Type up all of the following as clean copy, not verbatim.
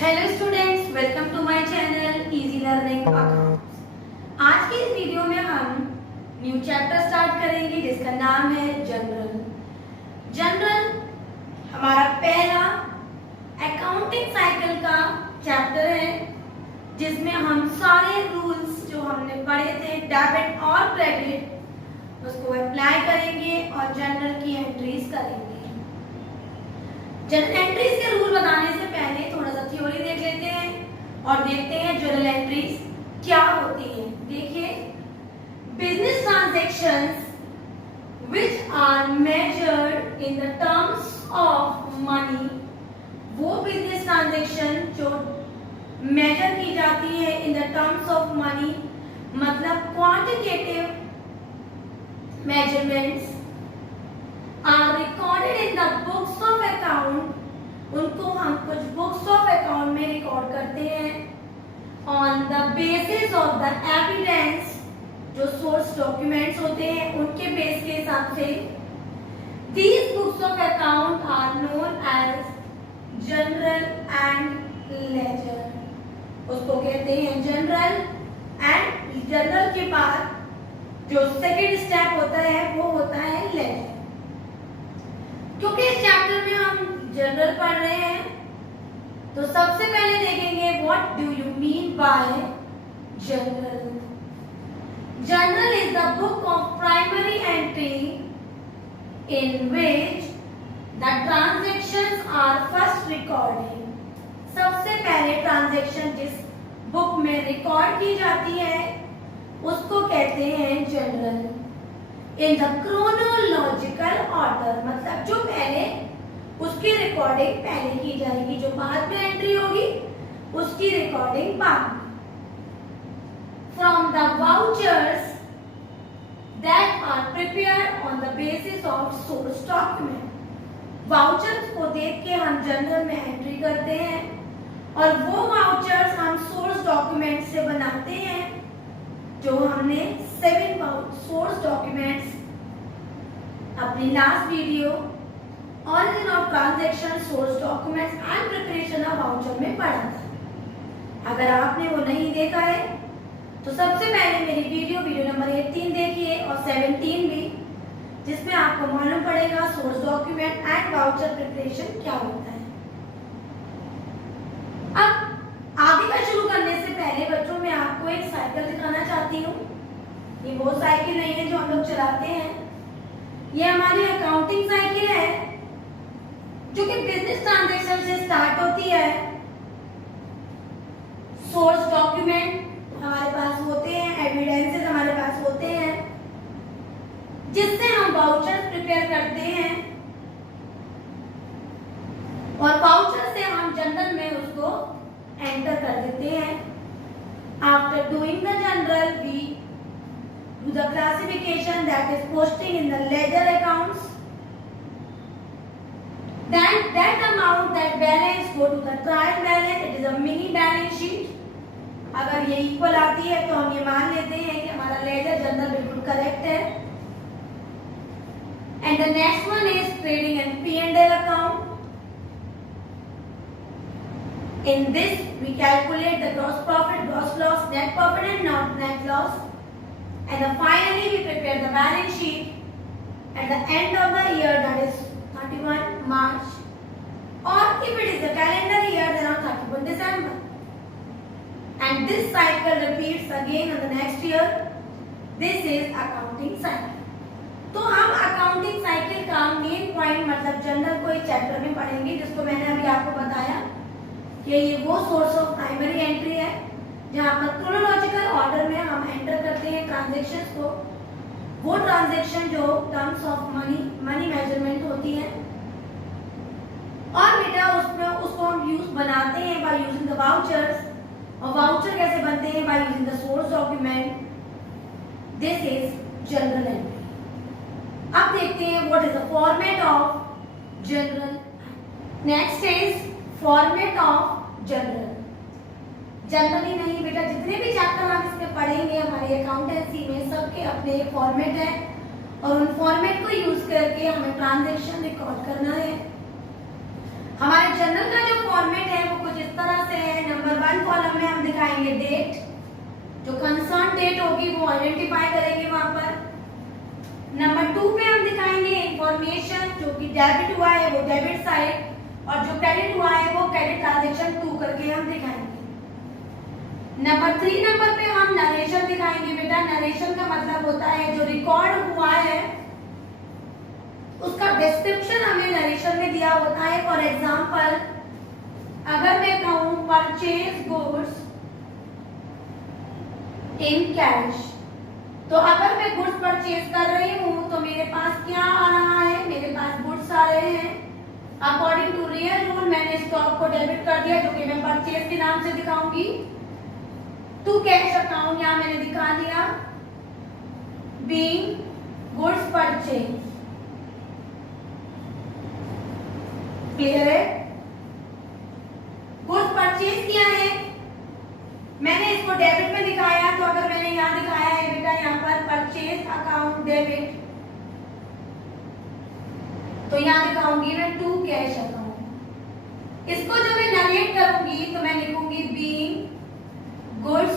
Hello students, welcome to my channel easy learning accounts. आज के इस वीडियो में हम न्यू चैप्टर स्टार्ट करेंगे जिसका नाम है जनरल। जनरल हमारा पहला अकाउंटिंग साइकिल का चैप्टर है जिसमें हम सारे रूल्स जो हमने पढ़े थे डेबिट और क्रेडिट उसको अप्लाई करेंगे और जनरल की एंट्रीज करेंगे। जनरल एंट्रीज के रूल बताने से पहले थोड़ा सा थ्योरी देख लेते हैं और देखते हैं जनरल एंट्रीज क्या होती है। देखिए, business transactions which are measured in the terms of money, वो बिजनेस ट्रांजैक्शन जो मेजर की जाती है in the terms of money, मतलब quantitative measurements are recorded in the books of account, उनको हम कुछ बुक्स ऑफ अकाउंट में रिकॉर्ड करते हैं on the basis of the evidence, जो सोर्स डॉक्यूमेंट्स होते हैं उनके बेस के हिसाब से। These books of account are known as general and laser, उसको कहते हैं जनरल। एंड जनरल के बाद जो सेकेंड स्टेप होता है वो होता है लेजर। क्योंकि इस चैप्टर में हम जनरल पढ़ रहे हैं तो सबसे पहले देखेंगे what do you mean by journal. Journal is the book of primary entry in which the transactions are first recorded. सबसे पहले ट्रांजैक्शन जिस बुक में रिकॉर्ड की जाती है उसको कहते हैं general. In the chronological order, मतलब जो पहले उसकी रिकॉर्डिंग पहले की जाएगी, जो बाद में एंट्री होगी उसकी रिकॉर्डिंग बाद में। From the vouchers that are prepared on the basis of source document, vouchers को देख के हम जनरल में एंट्री करते हैं और वो वाउचर्स हम सोर्स डॉक्यूमेंट से बनाते हैं जो हमने 7 सोर्स डॉक्यूमेंट्स अपनी last video origin of transaction, source documents and preparation of voucher में पढ़ा था। अगर आपने वो नहीं देखा है तो सबसे पहले मेरी वीडियो नंबर 18 देखिए और 17 भी, जिसमें आपको मालूम पड़ेगा source document and voucher preparation क्या होता है। अब आगे का शुरू करने से पहले बच्चों मैं आपको एक साइकिल दिखाना चाहती हूँ। ये वो साइकिल नहीं है जो हम लोग चलाते हैं, ये हमारी अकाउंटिंग साइकिल है जो कि बिजनेस ट्रांजैक्शन से स्टार्ट होती है। सोर्स डॉक्यूमेंट हमारे पास होते हैं, एविडेंसेस हमारे पास होते हैं जिससे हम वाउचर प्रिपेयर करते हैं और वाउचर से हम जनरल में उसको एंटर कर देते हैं। After doing the journal we do the classification, that is posting in the ledger accounts, then that amount, that balance go to the trial balance, it is a mini balance sheet। अगर ये equal आती है तो हम ये मान लेते हैं कि हमारा लेजर जनरल बिल्कुल करेक्ट है। and the next one is trading and P&L account। in this we calculate the gross profit, gross loss, net profit and not net loss, and then finally we prepare the balance sheet at the end of the year, that is 31 March, or if it is the calendar year then on 31 December, and this cycle repeats again in the next year। this is accounting cycle। तो हम accounting cycle का main point मतलब general को इस chapter में पढ़ेंगे, जिसको मैंने अभी आपको बताया कि ये वो सोर्स ऑफ प्राइमरी एंट्री है जहां पर क्रोनोलॉजिकल ऑर्डर में हम एंटर करते हैं ट्रांजैक्शंस को, वो ट्रांजैक्शन जो टर्म्स ऑफ मनी मेजरमेंट होती है। और बेटा उसमें उसको हम यूज बनाते हैं बाय यूजिंग द वाउचर्स, और वाउचर कैसे बनते हैं by using the source document. This is general entry. अब देखते हैं what is the format of general. Next is format of general. Generally नहीं बेटा, जितने भी चैप्टर हम इसमें पढ़ेंगे हमारे अकाउंटेंसी में सबके अपने एक फॉर्मेट है और उन फॉर्मेट को यूज करके हमें ट्रांजैक्शन रिकॉर्ड करना है। हमारे जनरल का जो फॉर्मेट है वो कुछ इस तरह से दिखाएंगे डेट, जो कंसर्न डेट होगी वो आइडेंटिफाई करेंगे वहां पर। नंबर 2 पे हम दिखाएंगे इंफॉर्मेशन, जो कि डेबिट हुआ है वो डेबिट साइड, और जो क्रेडिट हुआ है वो क्रेडिट ट्रांजैक्शन 2 करके हम दिखाएंगे। नंबर 3 नंबर पे हम नरेशन दिखाएंगे। बेटा नरेशन का मतलब होता है जो रिकॉर्ड हुआ है उसका डिस्क्रिप्शन हमें नरेशन में दिया होता है। फॉर एग्जांपल अगर मैं कहूं परचेज गुड्स इन कैश, तो अगर मैं गुड्स परचेज कर रही हूं तो मेरे पास क्या आ रहा है, मेरे पास गुड्स आ रहे हैं। अकॉर्डिंग टू रियल रूल मैंने स्टॉक को डेबिट कर दिया, जो कि मैं परचेज के नाम से दिखाऊंगी। टू कैश अकाउंट यहां मैंने दिखा दिया बीइंग गुड्स परचेज। क्लियर है? गुड्स परचेज किया है, मैंने इसको डेबिट में दिखाया, तो अगर मैंने यहां दिखाया है बेटा यहां पर परचेज अकाउंट डेबिट, तो यहां दिखाऊंगी मैं टू कैश अकाउंट। इसको जब मैं नरेट करूंगी तो मैं लिखूंगी बीइंग गुड्स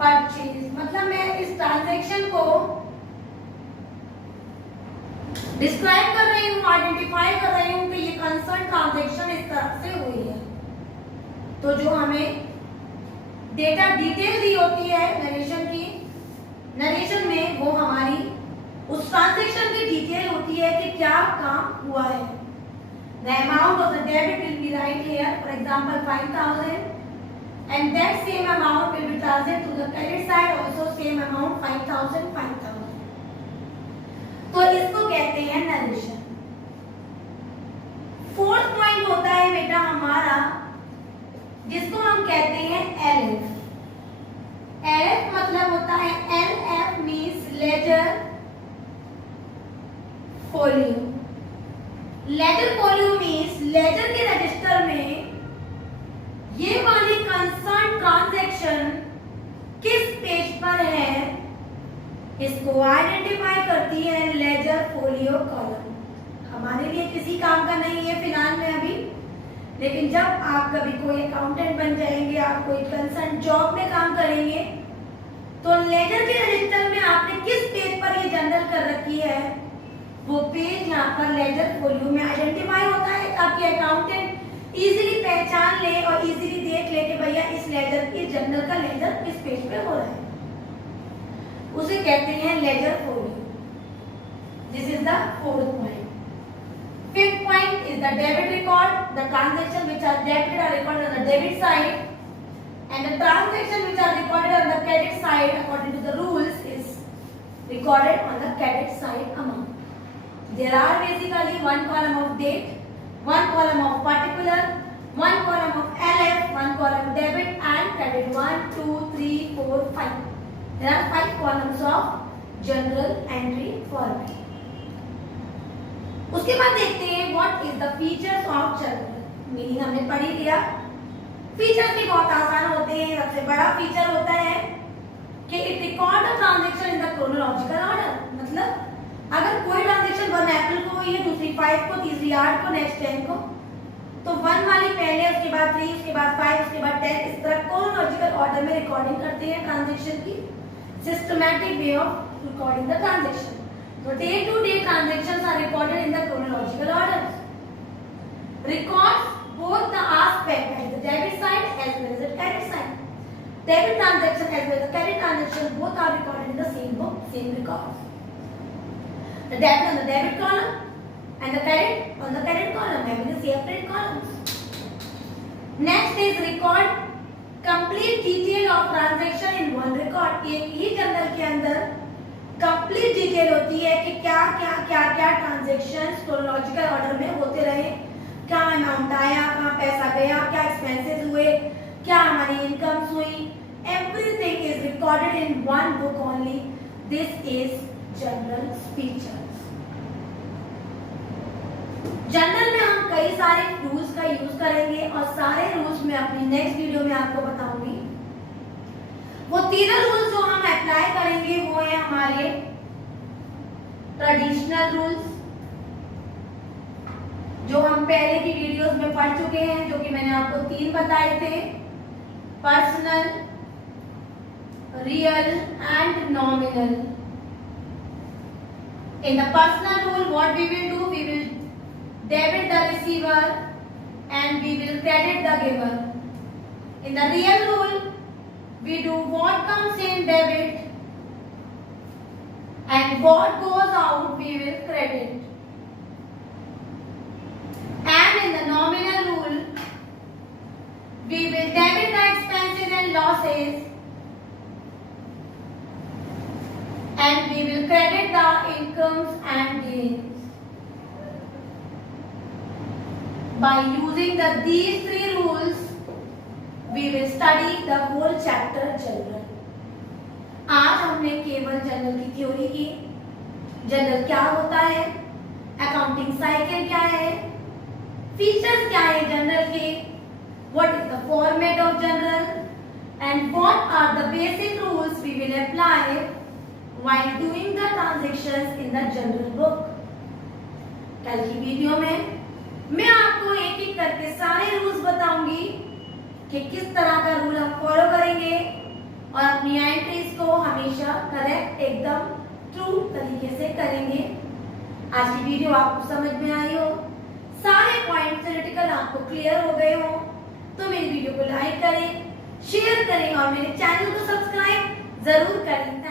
परचेज, मतलब मैं इस ट्रांजैक्शन को डिस्क्राइब कर रही हूँ, आइडेंटिफाई कर रही हूँ कि ये कंसर्न ट्रांजैक्शन इस तरह से हुई है। तो जो हमें डेटा डिटेल दी होती है नरेशन की, नरेशन में वो हमारी उस ट्रांजैक्शन की डिटेल होती है कि क्या काम हुआ है। The amount of the debit will be right here, for example 5,000, and that same amount will be transferred to the credit side, also same amount 5,000 5,000। तो इसको कहते हैं नरेशन। फोर्थ पॉइंट होता है बेटा हमारा जिसको हम कहते हैं एलएफ। एलएफ मतलब होता है LF means ledger folio. Ledger folio means ledger के रजिस्टर में ये वाली कंसर्न ट्रांजैक्शन किस पेज पर है इसको आइडेंटिफाई करती है लेजर फोलियो कॉलम। हमारे लिए किसी काम का नहीं है फिलहाल में अभी, लेकिन जब आप कभी कोई अकाउंटेंट बन जाएंगे, आप कोई कंसर्न जॉब में काम करेंगे, तो लेजर के रजिस्टर में आपने किस पेज पर ये जनरल कर रखी है वो पेज यहाँ पर लेजर फोलियो में आइडेंटिफाई होता है, ताकि अकाउंटेंट इजीली पहचान ले और इजीली देख ले कि भैया इस लेजर की जनरल का लेजर इस पेज पे हो रहा है। उसे कहते हैं ledger folio. This is the fourth point. Fifth point is the debit record. The transactions which are debited are recorded on the debit side, and the transactions which are recorded on the credit side, according to the rules, is recorded on the credit side amount. There are basically one column of date, one column of particular, one column of LF, one column debit and credit. 1, 2, 3, 4, 5. There are 5 columns of general entry format. उसके बाद देखते हैं what is the features of journal. Meaning हमने पढ़ ही लिया। Features भी बहुत आसान होते हैं। सबसे बड़ा फीचर होता है कि it record the transaction in the chronological order. मतलब अगर कोई ट्रांजैक्शन 1 अप्रैल को हुई है, दूसरी 5 को, तीसरी 8 को, नेक्स्ट 10 को, तो 1 वाली पहले, उसके बाद 3, उसके बाद 5, उसके बाद 10, इस तरह क्रोनोलॉजिकल ऑर्डर में रिकॉर्डिंग करते हैं ट्रांजैक्शन की। Systematic way of recording the transaction. So day-to-day transactions are recorded in the chronological order. Records both the aspect at the debit side as well as the credit side. Debit transaction as well as the credit transaction both are recorded in the same book, same records. The debit on the debit column and the credit on the credit column, having the separate columns. Next is record complete detail of transaction in one record. एक ही journal के अंदर complete detail होती है कि क्या transactions chronological order में होते रहे, क्या अमाउंट आया, कहाँ पैसा गया, क्या एक्सपेंसेस हुए, क्या हमारी इनकम्स हुई। Everything is recorded in one book only. This is journal features. Journal में हम कई सारे रूल्स का यूज करेंगे और सारे रूल्स मैं अपनी नेक्स्ट वीडियो में आपको बताऊंगी। वो तीनों रूल्स जो हम अप्लाई करेंगे वो है हमारे ट्रेडिशनल रूल्स, जो हम पहले की वीडियोस में पढ़ चुके हैं, जो कि मैंने आपको 3 बताए थे। Personal, real and nominal. In the personal rule, what we will do, we will debit the receiver and we will credit the giver. In the real rule, we do what comes in debit and what goes out we will credit. And in the nominal rule, we will debit the expenses and losses and we will credit the incomes and gains. By using these three rules, we will study the whole chapter general. आज हमने केवल general की theory की, general क्या होता है, accounting cycle क्या है, फीचर्स क्या है जनरल के, what is the format of general and what are the basic rules we will apply while doing the transactions in the general book. कल की वीडियो में मैं आपको एक एक करके सारे रूल्स बताऊंगी कि किस तरह का रूल हम फॉलो करेंगे और अपनी एंट्रीज को हमेशा करेक्ट एकदम ट्रू तरीके से करेंगे। आज की वीडियो आपको समझ में आई हो, सारे पॉइंट थ्योरेटिकल आपको क्लियर हो गए हो, तो मेरी वीडियो को लाइक करें, शेयर करें और मेरे चैनल को सब्सक्राइब जरूर करें।